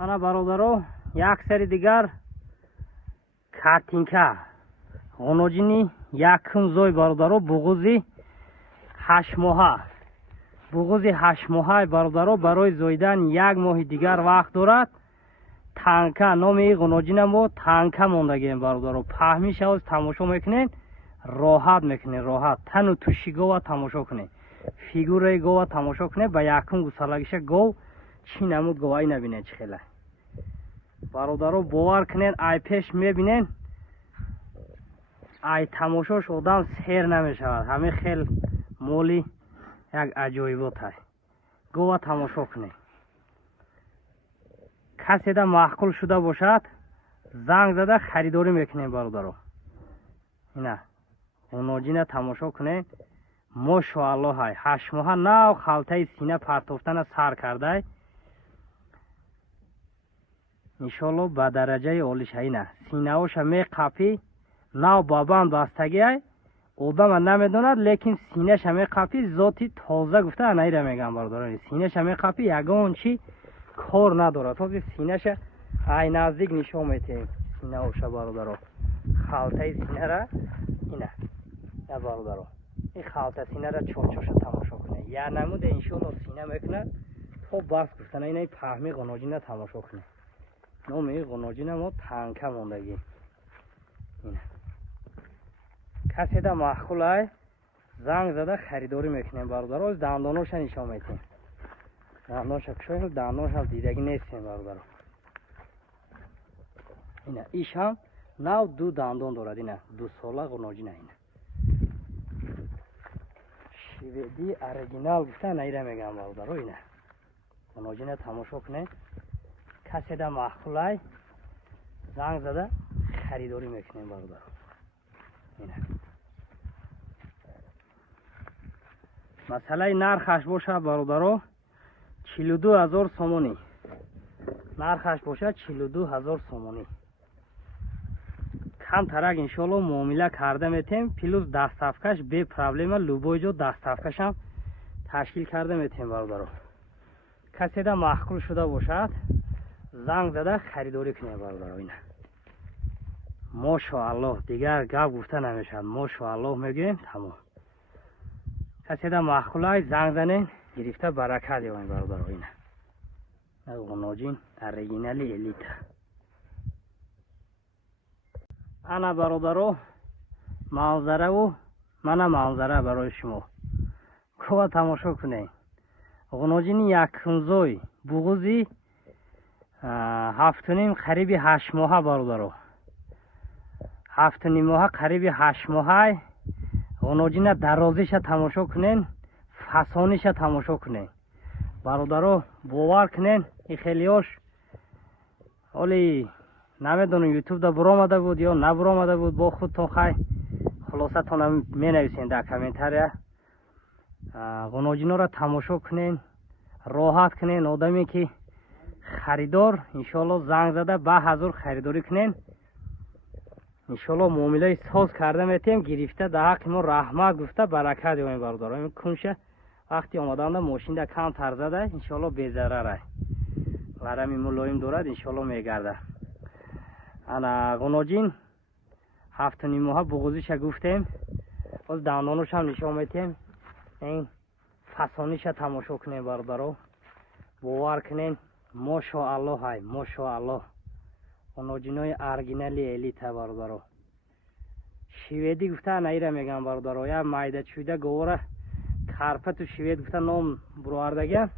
ана бародаро, як сари дигар картинка ғуноҷини якум зой бародаро буғузи 8 моҳа. буғузи 8 моҳаи бародаро барои зоидан 1 моҳи дигар вақт дорад. танка номи ғуноҷина мо танка мондагием бародаро. паҳми шавз тамошо мекунем, роҳат мекунем, роҳат тану туши гова тамошо кунем, фигураи гова тамошо кунем. ба якум гусалагиша гов чӣ намуд говаи набинем чӣ хела. бародаро бовар кунен, ай пеш мебинен, ай тамошош одам сер намешавад. ҳамин хел моли як аҷоибот аст. гова тамошо кунем. каседа маъқул шуда бошад, занг зада харидорӣ мекунем бародаро. ина ғуноҷина тамошо кунем. мошоаллоҳ ай 8 моҳа нав халтаи сина партофтана сар кардай. иншоалло ба дараҷаи олишаина синаоша меқапӣ нав бабанд бастаги ай одама намедонад, лекин синаша меқапӣ зоти тоза гуфта анаира мегам бародаро. синаша меқапӣ ягон чи кор надорад. ҳозир синаша ай наздик нишон метем. синаоша бародаро, халтаи синара ина я бародаро, ин халта синара чорчоша тамошо кунед. я намуде иншоалло сина мекунад то бас гуфтана. ина паҳми ғуноҷина тамошо кунед. номи ғуноҷина мо танка мондагӣ. ина каседа маъқул ай занг зада харидорӣ мекунем бародаро. дандоноша нишон метем. дандоноша кушоем, дандоноша дидагӣ нестем бародаро. ина иш ҳам нав 2 дандон дорад. ина 2 сола ғуноҷина. ина шведи оригинал гуфта наира мегам бародаро. ина ғуноҷина тамошо кунем. каседа маъқул ай занг зада харидорӣ мекунем бародаро. ина масъалаи нархаш бошад бародаро 42000 сомонӣ. нархаш бошад 42000 сомонӣ. камтарак иншоалло муомила карда метем. плюс дастафкаш бе проблема, любой ҷо дастафкашам ташкил карда метем бародаро. каседа маъқул шуда бошад занг зада харидорӣ кунем бародаро. ина мошоаллоҳ дигар гап гуфта намешавад. мошоаллоҳ мегӯем тамом. каседа маъқул ай занг занем, гирифта баракат ёбем бародаро. ина ғуноҷин оригинали элита. ана бародаро манзараву мана манзара барои шумо. гова тамошо кунем. ғуноҷини якумзой буғузи 7.5 қариби 8 моҳа бародаро. 7.5 моҳа қариби 8 моҳай ғуноҷина дарозиша тамошо кунен, фасониша тамошо кунен бародаро. бовар кунен ин хелиёш оли намедонам ютубда буромада буд ё набуромада буд. бо худтон хай хулосатона менависен дар комментария. ғуноҷинора тамошо кунен, роҳат кунен. одаме ки харидор иншоалло занг зада ба ҳазур харидорӣ кунен. иншоалло муомилаи соз карда метем. гирифта дар ҳаққи мо раҳмат гуфта баракат ёбем бародаро. ин кунша вақти омаданда мошинда кам тар зада иншоалло безарар ай. варами мулоим дорад иншоалло мегарда. ана ғуноҷин 7.5 моҳа буғузиша гуфтем. оз дандоношам нишон метем. ин фасониша тамошо кунем бародаро. бовар кунем. мошоаллоҳ ай мошоаллоҳ. ғуноҷинои оригинали элита бародаро. шведи гуфта наира мегам бародаро. я майдачӯйда говора карпату швед гуфта ном буровардагиам.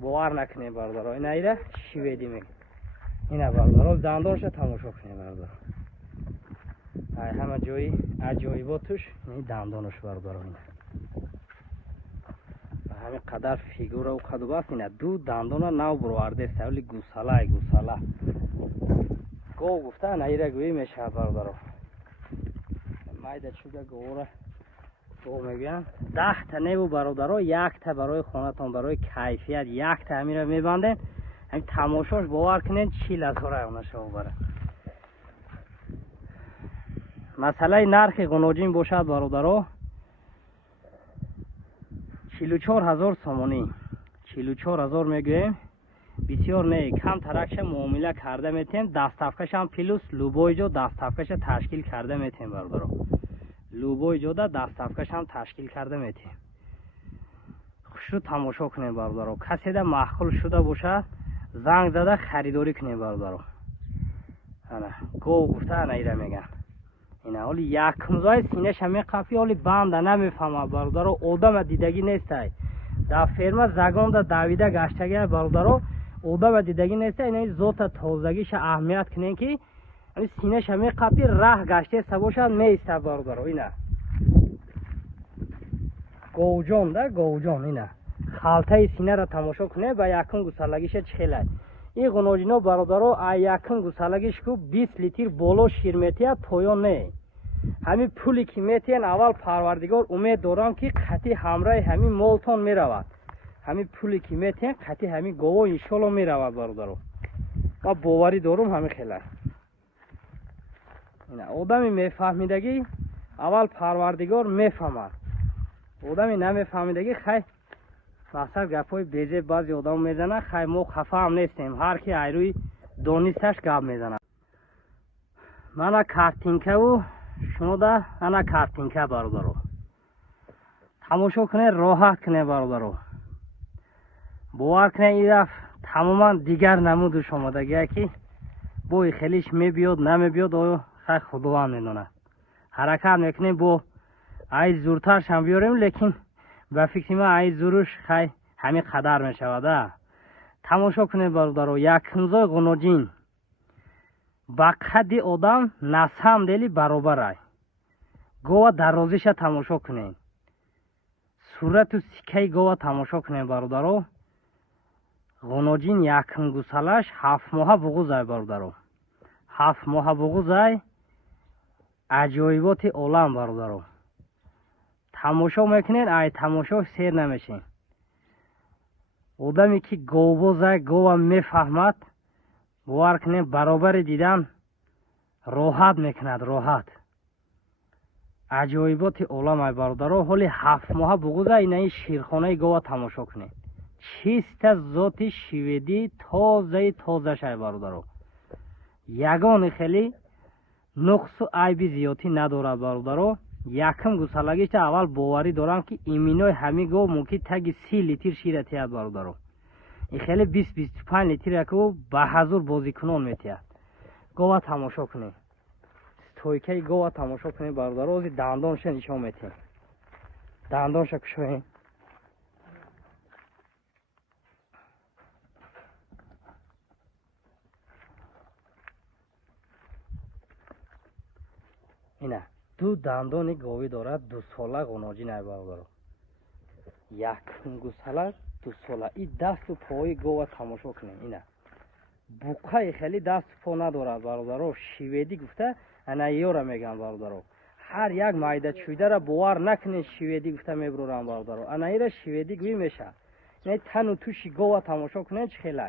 бовар накунем бародаро. наира шведи мегам. ина бародаро дандонша тамошо кунем бародаро. ай ҳама ҷои аҷоиботуш ин дандонош бародаро. ина ҳамин қадар фигура қаду баст. ина 2 дандона нав буровардест. оли гусала ай гусала. гов гуфта наира гӯӣ мешавад бародаро. майда чуда говора гов мегӯям. 10 та неву бародаро, 1 та барои хонатон, барои кайфият, 1 та ҳамира мебандем. ҳамин тамошош бовар кунед 40,000 онаша бубарад. масъалаи нархи ғуноҷин бошад бародаро 44000 сомонӣ. 44000 мегӯем. بسیار نه کم ترکش معامله کرده میتیم دستافکش هم پلوس لوبوی جو دستافکش تشکیل کرده میتیم برادر. لوبوی جو دستافکش هم تشکیل کرده میتیم. خوش رو تماشا کنیم برادر. کسی ده محخول شده باشه زنگ زده خریداری کنیم برادر. انا گو گفته انا ایره میگن. اینا حالی یکم زای سینه‌ش همی قفی حالی بنده نمیفهمه برادر. آدم دیدگی نیسته. در فرما زگان در دویده گشتگی برادر. آدم دیدگی نیسته. اینا ذات تازگیش اهمیت کنین که سینه‌ش همی قفی راه گشته سباشد میسته برادر. اینا گوجان ده گوجان اینا خالته سینه را تماشا کنه با یکم گسلگیش چخیله. این غنوجینا برادر یکم گسلگیش کو 20 لیتر بالا شیرمتیه پایان نه. همین پولی که میتین اول پروردگار امید دارم که قطعی همراه همین مولتون میرود. همین پولی که میتین قطعی همین گواه انشالله میرود برادر. ما باوری دارم همین خیلی. اینا آدمی میفهمیدگی اول پروردگار میفهمد. آدمی نمیفهمیدگی خیلی مثلا گپای بیجه بعضی آدم میزنه خیلی ما خفه هم نیستیم. هر کی ایروی دونیستش گپ میزنه. من کارتینکه و شما ده انا کارتینکه برادر. تماشا کنه راحت کنه برادر. باور کنه این تماما دیگر نمود شما دیگه که بوی خیلیش میبیاد نمیبیاد و خیلی خداوند میدونه. حرکت میکنه با ای زورترش هم بیاریم لیکن به فکر ما ای زورش خیلی همین قدر میشوده. تماشا کنه برادر. یک کنزای غنوجین با قد آدم نسهم دلی برابر گوه درازیش تماشا کنین. صورت و سکه گوه تماشا کنین برادر. غنوجین یکم گسلش 7 ماه بغوزای برادر. 7 ماه بغوزای عجایبات عالم برادر. تماشا میکنین ای تماشا سیر نمیشین. آدمی که گوبوزای گوه میفهمد باور کنین برابر دیدن راحت میکند راحت. عجایبات عالم ای برادر. حالی 7 ماه بغوزای این شیرخانه گوه تماشا کنین. چیست ذات شیویدی تازه شای برادر. یگان خیلی نقص و عیبی زیادی نداره برادر. یکم گسلگیش اول باوری دارم که ایمینای همی گو ممکن تگ 30 لیتر شیر تیاد برادر. این خیلی 20-25 لیتر که به حضور بازیکنان میتیاد. گوه تماشا کنی. ستویکه گوه تماشا کنی برادر. اوزی دندانش نشان میتی. دندانش کشوین. اینا دو دندان گاوی دارد. 2 ساله غنوجین ای برادر. یک گوساله 2 ساله. این دست و پای گاو تماشا کنین. اینا بوقای خیلی دست و پا ندارد برادر. شیویدی گفته انا یورا میگن برادر. هر یک مایده چویده را باور نکنین شیویدی گفته میبرورن برادر. انا ایرا شیویدی گوی میشه. نه تن و توشی گاو تماشا کنین چه خیلی.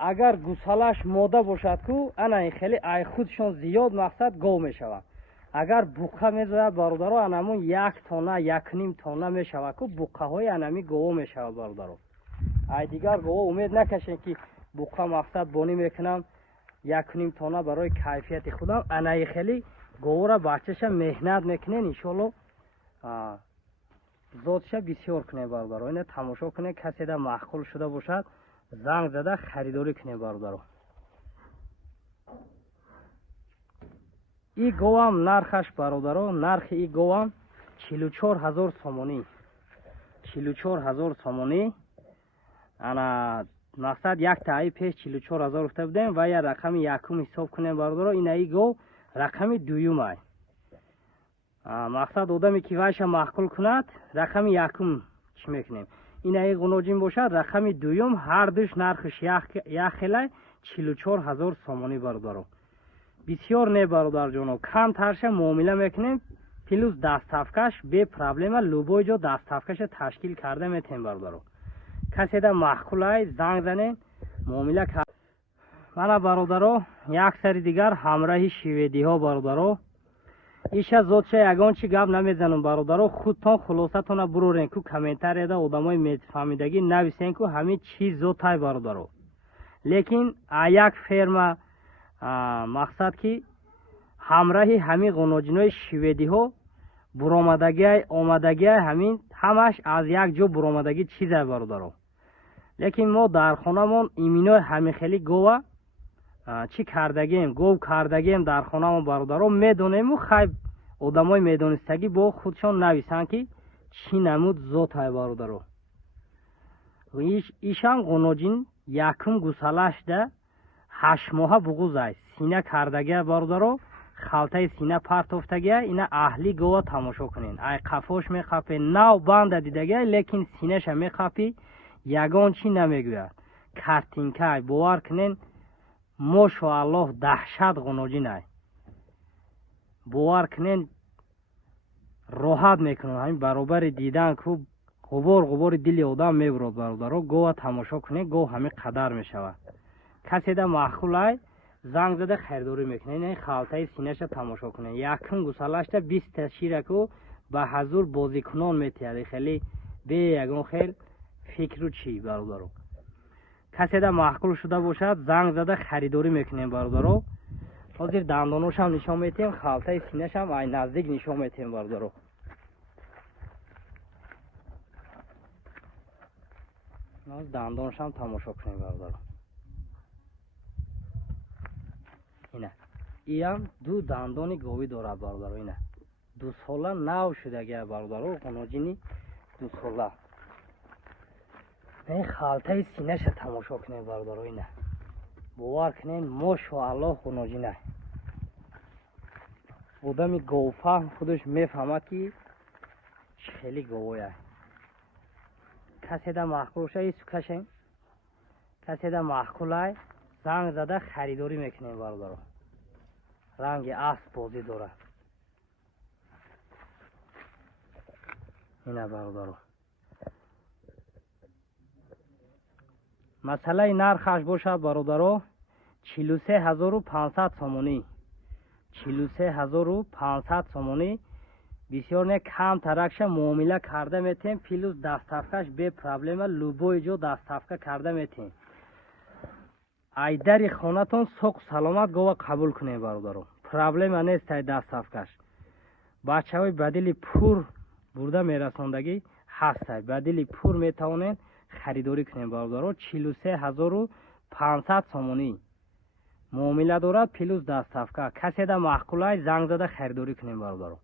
اگر گوسالش ماده باشد کو انا خیلی ای خودشون زیاد مقصد گاو میشوند. اگر بوقه میذاره برادر انمون 1 تانه 1.5 تانه میشود کو بوقه های انمی گاو میشود برادر. ای دیگر گاو امید نکشین که بوقه مقصد بانی میکنم 1.5 تانه برای کیفیت خودم. انا خیلی گاو را بچه‌ش مهنت میکنین انشالله ذاتش بسیار کنه برادر. اینو تماشا کنه کسی ده مخول شده باشد زنگ زده خریداری کنه برادر. این گوام نرخش برادر. نرخ این گوام 44,000 سومانی. 44,000 سومانی. انا مقصد یک تایی پیش 44,000 افته بودیم و یا رقم یکم حساب کنیم برادر. این ای گو رقم دویم ای. مقصد آدمی که وایش محکول کند رقم یکم چی میکنیم. این ای غنوجین باشد رقم دویم هر دوش نرخش یک خیلی 44,000 سومانی برادر. بسیار نه برادر جانو. کم ترش معامله میکنیم پلوس دستافکش به پرابلم لوبوی جو دستافکش تشکیل کرده میتیم برادر. کسی ده محکولای زنگ زنه معامله کرد. من برادر یک سری دیگر همراه شیویدی ها برادر. иша зотша ягон чи гап намезанам бародаро, худтон хулосатона бурорен ку комментарияда одамои мефаҳмидагӣ нависен ку ҳамин чӣ зотай бародаро. лекин як ферма мақсад ки ҳамраҳи ҳамин ғуноҷинои шведиҳо буромадагиай омадагиай ҳамин ҳамаш аз як ҷо буромадаги чизай бародаро. лекин мо дар хонамон иминои ҳамихели гова чӣ кардагем, гов кардагем дар хонамон бародаро медонему, хай одамои медонистагӣ бо худшон нависанд ки чӣ намуд зотай бародаро. ишам ғуноҷин якум гусалашда 8 моҳа буғузай сина кардагиай бародаро, халтаи сина партофтагиай. ина аҳли гова тамошо кунен. ай қафош меқапе, нав банда дидагиай, лекин синаша меқапи, ягон чӣ намегӯяд. картинкай бовар кунен, мошоаллоҳ даҳшат ғуноҷинай. бовар кунен роҳат мекунад, ҳамин баробари дидан ку ғубори дили одам мебурад бародаро. гова тамошо кунен, гов ҳамин қадар мешавад. каседа маъқулай занг зада хайрдорӣ мекунен, халтаи синаша тамошо кунен. якум гусалашта 20 шираку ба ҳазур бозикунон метиҳад. хеле бе ягон хел фикру чӣ бародаро. каседа маъқул шуда бошад, занг зада харидорӣ мекунем бародаро. ҳозир дандоношам нишон метиҳем, халтаи синашам ай наздик нишон метиҳем бародаро. дандонашам тамошо кунем бародаро. ина иам ду дандони говӣ дорад бародаро. ина 2 сола нав шудагиа бародаро, ғуноҷини 2 сола. халтаи синаша тамошо кунем бародаро. ина бовар кунен, мошоаллоҳ ғуноҷинай. одами говфаҳм худаш мефаҳмад ки чӣ хели говояй. каседа маъқулша исукашем, каседа маъқулай занг зада харидорӣ мекунем бародаро. ранги асп бозӣ дорад. ина бародаро. масъалаи нархаш бошад бародаро 43500 сомонӣ. 43500 сомонӣ. бисёр не кам таракша муомила карда метем, плюс даставкаш бе проблема любой ҷо даставка карда метем. айдари хонатон соғ саломат гова қабул кунем бародаро. проблема нест ай даставкаш. бачаҳои бадили пур бурда мерасондагӣ ҳастай. бадили пур метавонен харидорӣ кунем бародаро. 43500 сомонӣ муомила дорад, плюс даставка. каседа маъқулай занг зада харидорӣ кунем бародаро.